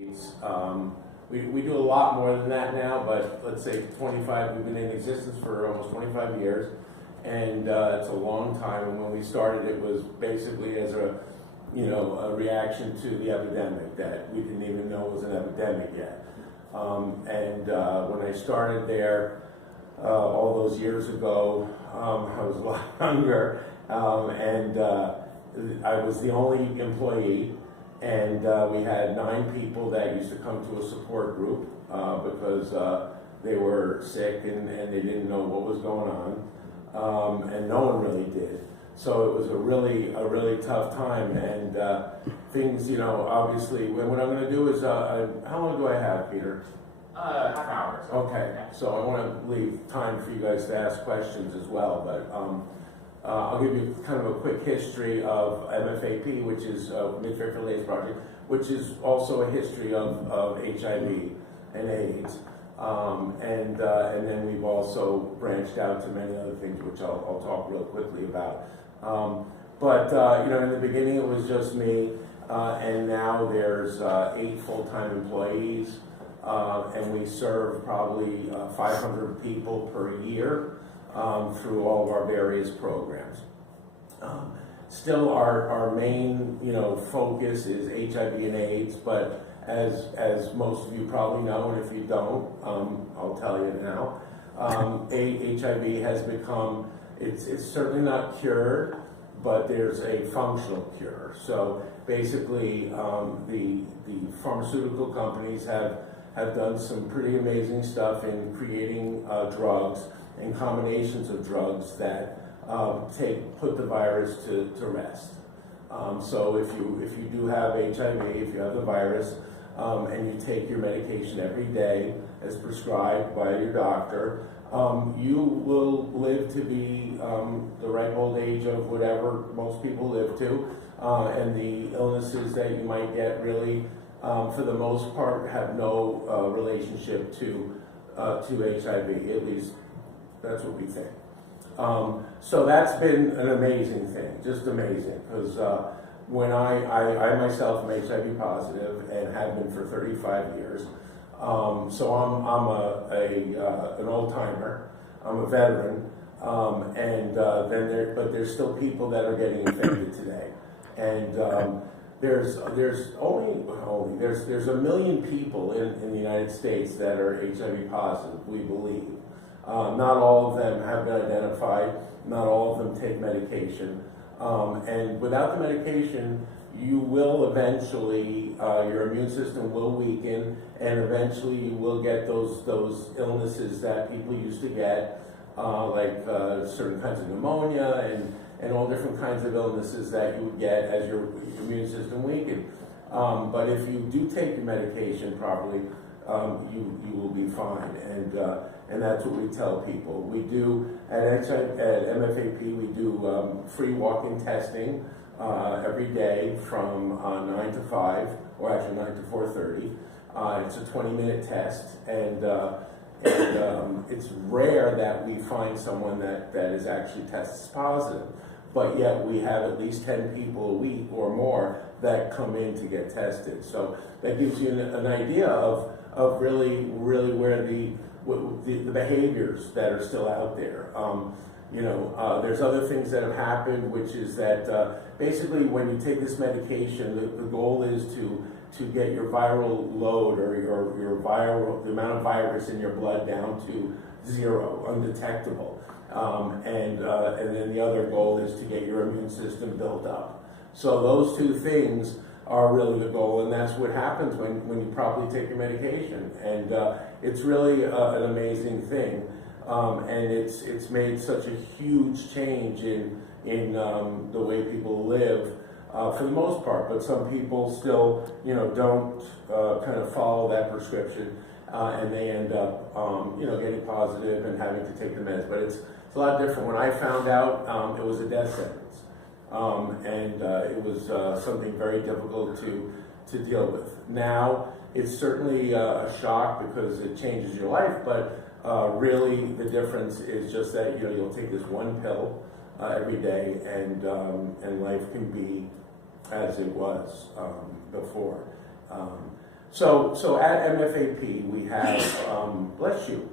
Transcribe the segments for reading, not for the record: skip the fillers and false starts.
We do a lot more than that now, but let's say 25, we've been in existence for almost 25 years, and it's a long time. And when we started, it was basically as a reaction to the epidemic that we didn't even know was an epidemic yet. When I started there all those years ago, I was a lot younger, and I was the only employee. And we had 9 people that used to come to a support group because they were sick and they didn't know what was going on, and no one really did. So it was a really tough time, and things, obviously. What I'm going to do is, how long do I have, Peter? Half an hour. So. Okay, so I want to leave time for you guys to ask questions as well, but. I'll give you kind of a quick history of MFAP, which is Mid Fairfield AIDS Project, which is also a history of HIV and AIDS. And then we've also branched out to many other things, which I'll talk real quickly about. In the beginning it was just me, and now there's 8 full-time employees, and we serve probably 500 people per year. Through all of our various programs. Still, our main focus is HIV and AIDS, but as most of you probably know, and if you don't, I'll tell you now. HIV has become, it's certainly not cured, but there's a functional cure. So basically, the pharmaceutical companies have done some pretty amazing stuff in creating drugs and combinations of drugs that put the virus to rest. So if you do have HIV, if you have the virus, and you take your medication every day as prescribed by your doctor, you will live to be the ripe old age of whatever most people live to, and the illnesses that you might get really, for the most part, have no relationship to HIV, at least. That's what we think. So that's been an amazing thing, just amazing, because when I myself am HIV positive and have been for 35 years, so I'm an old timer, I'm a veteran, but there's still people that are getting infected today, and there's 1 million people in the United States that are HIV positive, we believe. Not all of them have been identified, not all of them take medication, and without the medication, you will eventually, your immune system will weaken, and eventually you will get those illnesses that people used to get, like certain kinds of pneumonia and all different kinds of illnesses that you would get as your immune system weakened. But if you do take your medication properly, you will be fine, and that's what we tell people. We do at MFAP, we do free walk-in testing every day from 9 to 5, or actually 9 to 4:30. It's a 20-minute test, and it's rare that we find someone that is actually tests positive, but yet we have at least 10 people a week or more that come in to get tested. So that gives you an idea of really where the behaviors that are still out there. There's other things that have happened, which is that basically when you take this medication, the goal is to get your viral load or the amount of virus in your blood down to 0, undetectable. And then the other goal is to get your immune system built up. So those 2 things are really the goal, and that's what happens when you properly take your medication. And it's really an amazing thing, and it's made such a huge change in the way people live for the most part. But some people still, don't kind of follow that prescription, and they end up, getting positive and having to take the meds. But it's a lot different. When I found out, it was a death sentence. It was something very difficult to deal with. Now, it's certainly a shock because it changes your life, but really the difference is just that you'll take this 1 pill every day, and life can be as it was before. So at MFAP we have, bless you,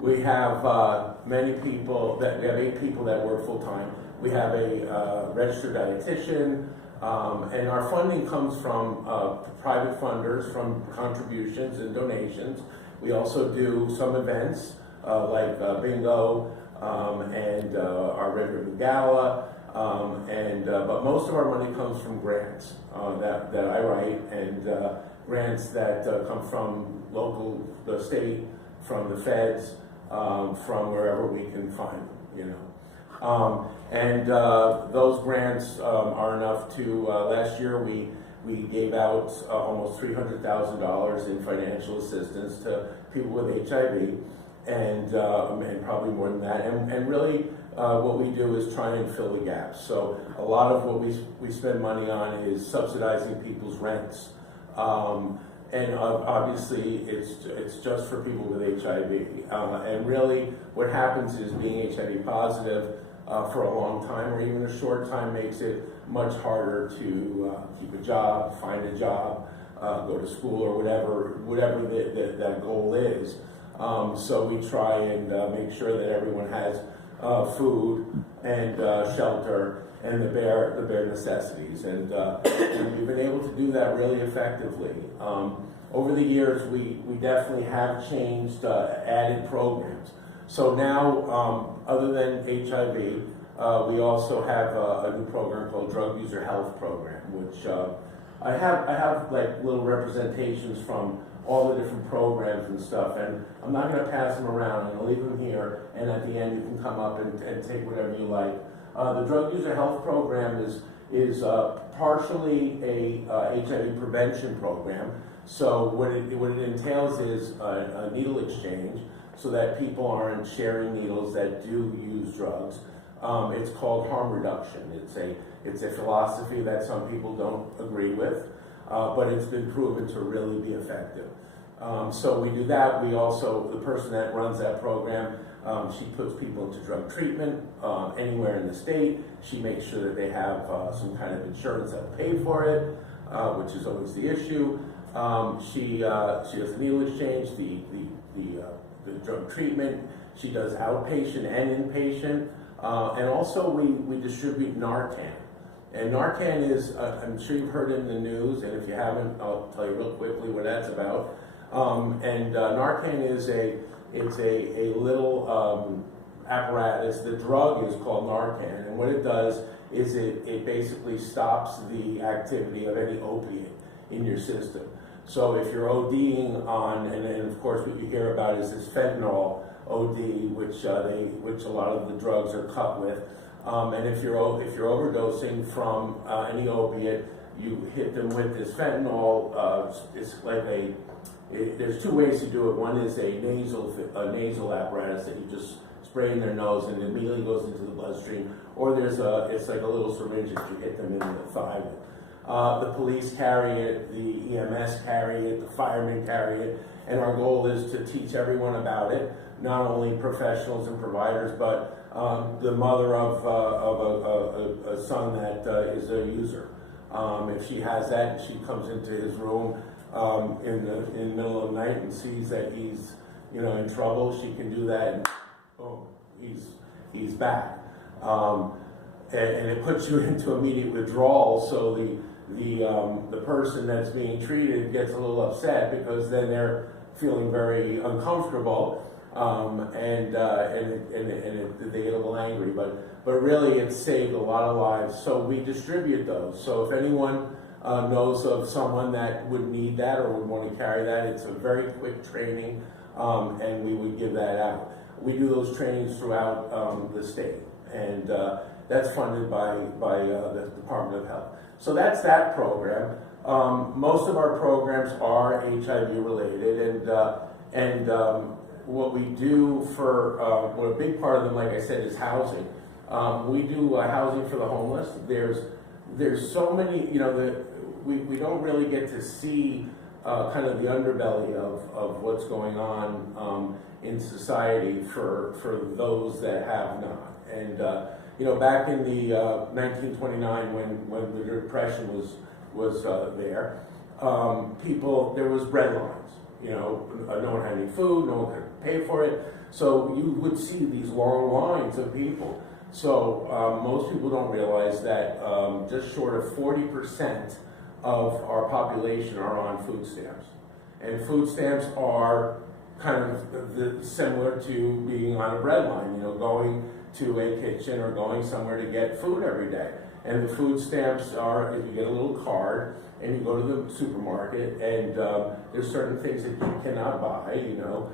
we have many people, we have 8 people that work full-time. We have a registered dietitian, and our funding comes from private funders, from contributions and donations. We also do some events like bingo and our Red Ribbon Gala, but most of our money comes from grants that I write, and grants that come from the state, from the feds, from wherever we can find them, you know. Those grants are enough to, last year we gave out almost $300,000 in financial assistance to people with HIV, and probably more than that. And really, what we do is try and fill the gaps. So a lot of what we spend money on is subsidizing people's rents. And obviously, it's just for people with HIV. And really, what happens is being HIV positive for a long time or even a short time makes it much harder to keep a job, find a job, go to school, or whatever that goal is. So we try and make sure that everyone has food and shelter and the bare necessities, and we've been able to do that really effectively. Over the years, we definitely have changed, added programs. So now, other than HIV, we also have a new program called Drug User Health Program, which I have like little representations from all the different programs and stuff, and I'm not going to pass them around. I'm going to leave them here, and at the end you can come up and take whatever you like. The Drug User Health Program is partially a HIV prevention program. So what it entails is a needle exchange, so that people aren't sharing needles that do use drugs. It's called harm reduction. It's a philosophy that some people don't agree with, but it's been proven to really be effective. So we do that. We also, the person that runs that program, she puts people into drug treatment anywhere in the state. She makes sure that they have some kind of insurance that will pay for it, which is always the issue. She does the needle exchange, the drug treatment. She does outpatient and inpatient, and also we distribute Narcan. And Narcan is, I'm sure you've heard it in the news, and if you haven't, I'll tell you real quickly what that's about. Narcan is a little apparatus. The drug is called Narcan, and what it does is it basically stops the activity of any opiate in your system. So if you're ODing on, and then of course what you hear about is this fentanyl OD, which a lot of the drugs are cut with. And if you're overdosing from any opiate, you hit them with this fentanyl. It's like there's 2 ways to do it. One is a nasal apparatus that you just spray in their nose and it immediately goes into the bloodstream. Or it's like a little syringe that you hit them in the thigh with. The police carry it, the EMS carry it, the firemen carry it, and our goal is to teach everyone about it, not only professionals and providers, but the mother of a son that is a user. If she has that and she comes into his room in the middle of the night and sees that he's in trouble, she can do that and boom, he's back. And it puts you into immediate withdrawal, so the person that's being treated gets a little upset because then they're feeling very uncomfortable, and they get a little angry. But really, it's saved a lot of lives. So we distribute those. So if anyone knows of someone that would need that or would want to carry that, it's a very quick training, and we would give that out. We do those trainings throughout the state, and that's funded by the Department of Health. So that's that program. Most of our programs are HIV related, and what we do for a big part of them, like I said, is housing. We do housing for the homeless. There's so many, we don't really get to see kind of the underbelly of what's going on in society for those that have not. And back in the 1929 when the Depression was there, there was bread lines. You know, no one had any food, no one could pay for it. So you would see these long lines of people. So most people don't realize that just short of 40% of our population are on food stamps. And food stamps are kind of similar to being on a bread line, you know, going to a kitchen or going somewhere to get food every day. And the food stamps are, if you get a little card and you go to the supermarket and there's certain things that you cannot buy, you know,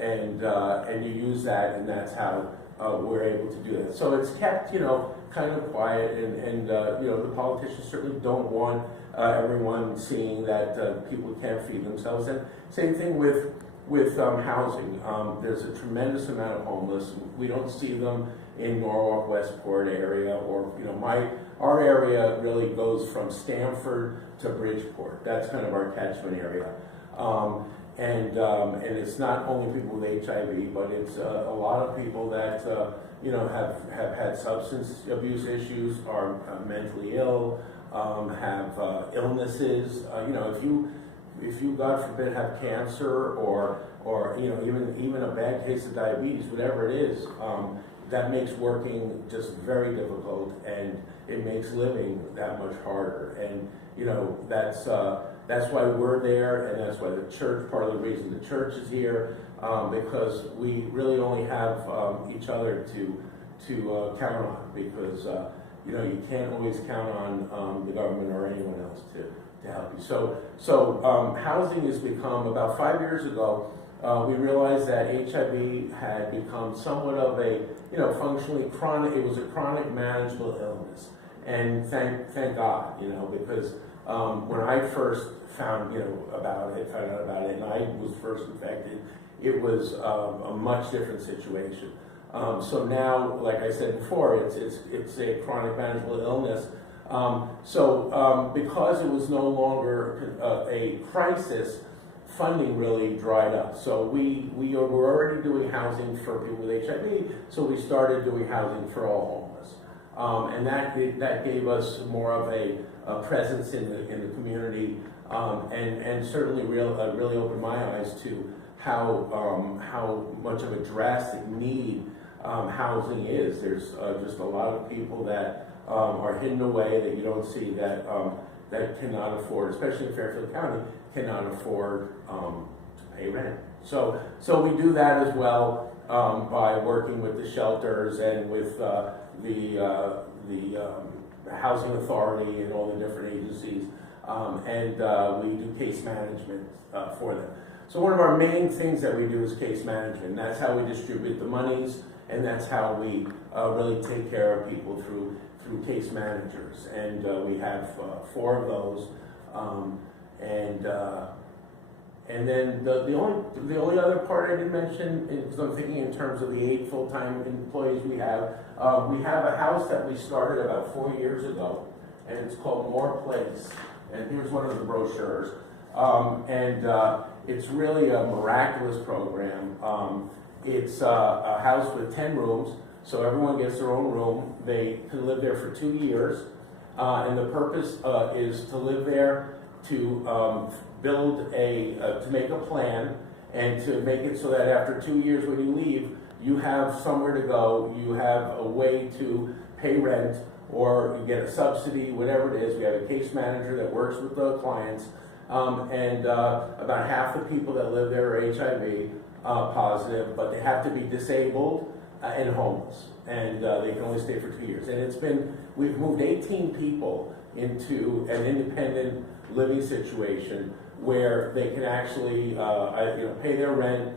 and you use that, and that's how we're able to do that. So it's kept, you know, kind of quiet, and you know, the politicians certainly don't want everyone seeing that people can't feed themselves. And same thing with housing. There's a tremendous amount of homeless. We don't see them in Norwalk Westport area, or, you know, our area really goes from Stamford to Bridgeport. That's kind of our catchment area. And it's not only people with HIV, but it's a lot of people that you know, have had substance abuse issues, are mentally ill, have illnesses. You know, if you God forbid have cancer, or you know, even a bad case of diabetes, whatever it is, that makes working just very difficult, and it makes living that much harder. And you know, that's why we're there, and that's why the church, part of the reason the church is here, because we really only have each other to count on, because you know, you can't always count on the government or anyone else to help you. So housing has become, about 5 years ago, we realized that HIV had become somewhat of a, you know, functionally chronic. It was a chronic manageable illness, and thank God, you know, because when I first found out about it, and I was first infected, it was a much different situation. So now, like I said before, it's a chronic manageable illness. Because it was no longer a crisis, funding really dried up. So we were already doing housing for people with HIV, so we started doing housing for all homeless. And that gave us more of a presence in the community, and certainly really opened my eyes to how much of a drastic need housing is. There's just a lot of people that are hidden away, that you don't see, that cannot afford, especially in Fairfield County, cannot afford to pay rent. So we do that as well, by working with the shelters and with the housing authority and all the different agencies, and we do case management for them. So one of our main things that we do is case management. That's how we distribute the monies, and that's how we really take care of people through case managers. And we have 4 of those. And then the only other part I didn't mention, because I'm thinking in terms of the 8 full-time employees we have a house that we started about 4 years ago, and it's called More Place. And here's one of the brochures. It's really a miraculous program. It's a house with 10 rooms, so everyone gets their own room. They can live there for 2 years, and the purpose is to live there, to build to make a plan, and to make it so that after 2 years when you leave, you have somewhere to go, you have a way to pay rent, or you get a subsidy, whatever it is. We have a case manager that works with the clients, and about half the people that live there are HIV positive, but they have to be disabled and homeless, and they can only stay for 2 years. And we've moved 18 people into an independent living situation where they can actually pay their rent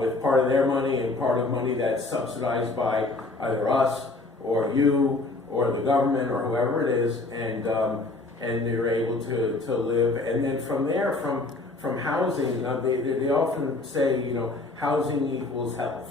with part of their money and part of money that's subsidized by either us or you or the government or whoever it is, and they're able to live. And then from there, from housing, they often say, you know, housing equals health,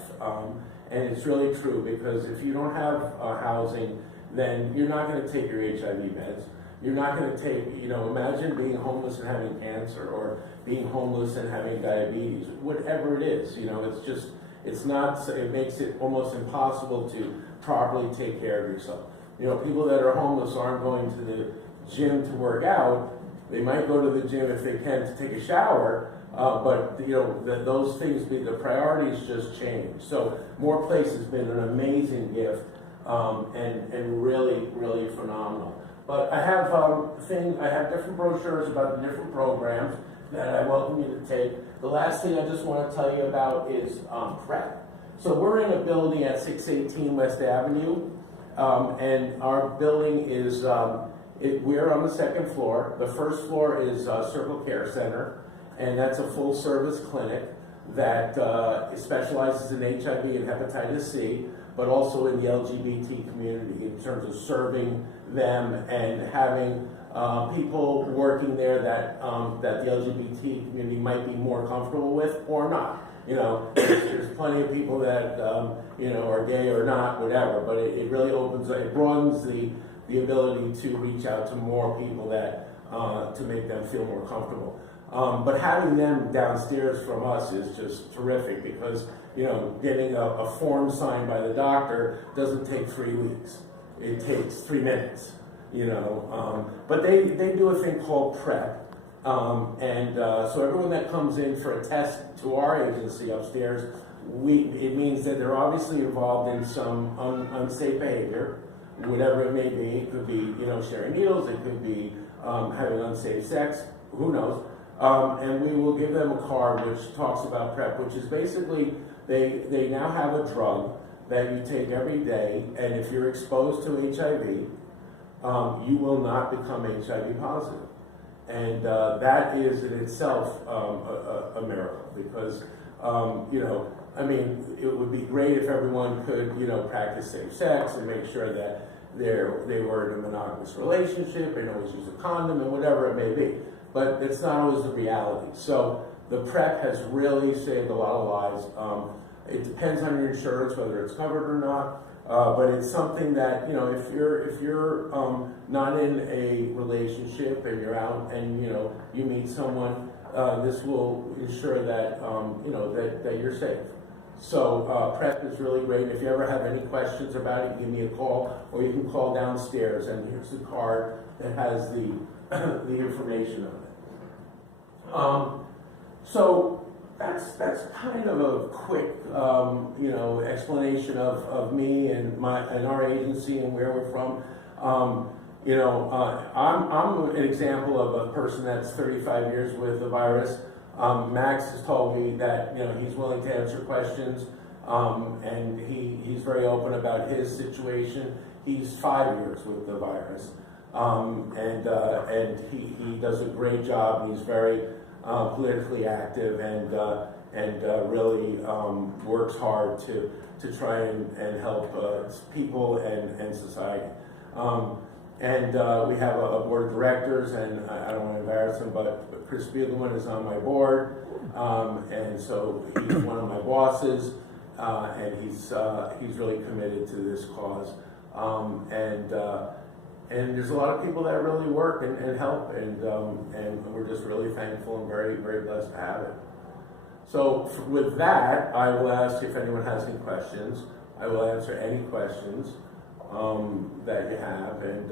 and it's really true, because if you don't have housing, then you're not going to take your HIV meds. You're not going to take, you know, imagine being homeless and having cancer, or being homeless and having diabetes, whatever it is. You know, it makes it almost impossible to properly take care of yourself. You know, people that are homeless aren't going to the gym to work out. They might go to the gym if they can to take a shower, but those things, the priorities just change. So More Place has been an amazing gift, and really, really phenomenal. But I have I have different brochures about the different programs that I welcome you to take. The last thing I just want to tell you about is PrEP. So we're in a building at 618 West Avenue, and our building is, we're on the second floor. The first floor is Circle Care Center, and that's a full service clinic that specializes in HIV and hepatitis C, but also in the LGBT community in terms of serving them and having people working there that the LGBT community might be more comfortable with or not. There's plenty of people that are gay or not, whatever. But it really broadens the ability to reach out to more people that to make them feel more comfortable. But having them downstairs from us is just terrific because getting a form signed by the doctor doesn't take 3 weeks. It takes 3 minutes. But they do a thing called PrEP. So everyone that comes in for a test to our agency upstairs, it means that they're obviously involved in some unsafe behavior, whatever it may be. It could be, sharing needles. It could be having unsafe sex. Who knows? And we will give them a card which talks about PrEP, which is basically they now have a drug that you take every day, and if you're exposed to HIV, you will not become HIV positive. And that is in itself a miracle because, it would be great if everyone could, practice safe sex and make sure that they were in a monogamous relationship and always use a condom and whatever it may be. But it's not always the reality. So the PrEP has really saved a lot of lives. It depends on your insurance, whether it's covered or not. But it's something that, if you're not in a relationship and you're out and, you meet someone, this will ensure that, that you're safe. So PrEP is really great. If you ever have any questions about it, give me a call, or you can call downstairs, and here's the card that has the information on it. So that's kind of a quick, explanation of me and our agency and where we're from. I'm an example of a person that's 35 years with the virus. Max has told me that he's willing to answer questions, and he's very open about his situation. He's 5 years with the virus, and he does a great job. He's very politically active and really works hard to try and help people and society. We have a board of directors, and I don't want to embarrass him, but Chris Spiegelman is on my board, and so he's one of my bosses, and he's really committed to this cause. And there's a lot of people that really work and help, and we're just really thankful and very, very blessed to have it. So with that, I will ask if anyone has any questions. I will answer any questions that you have, and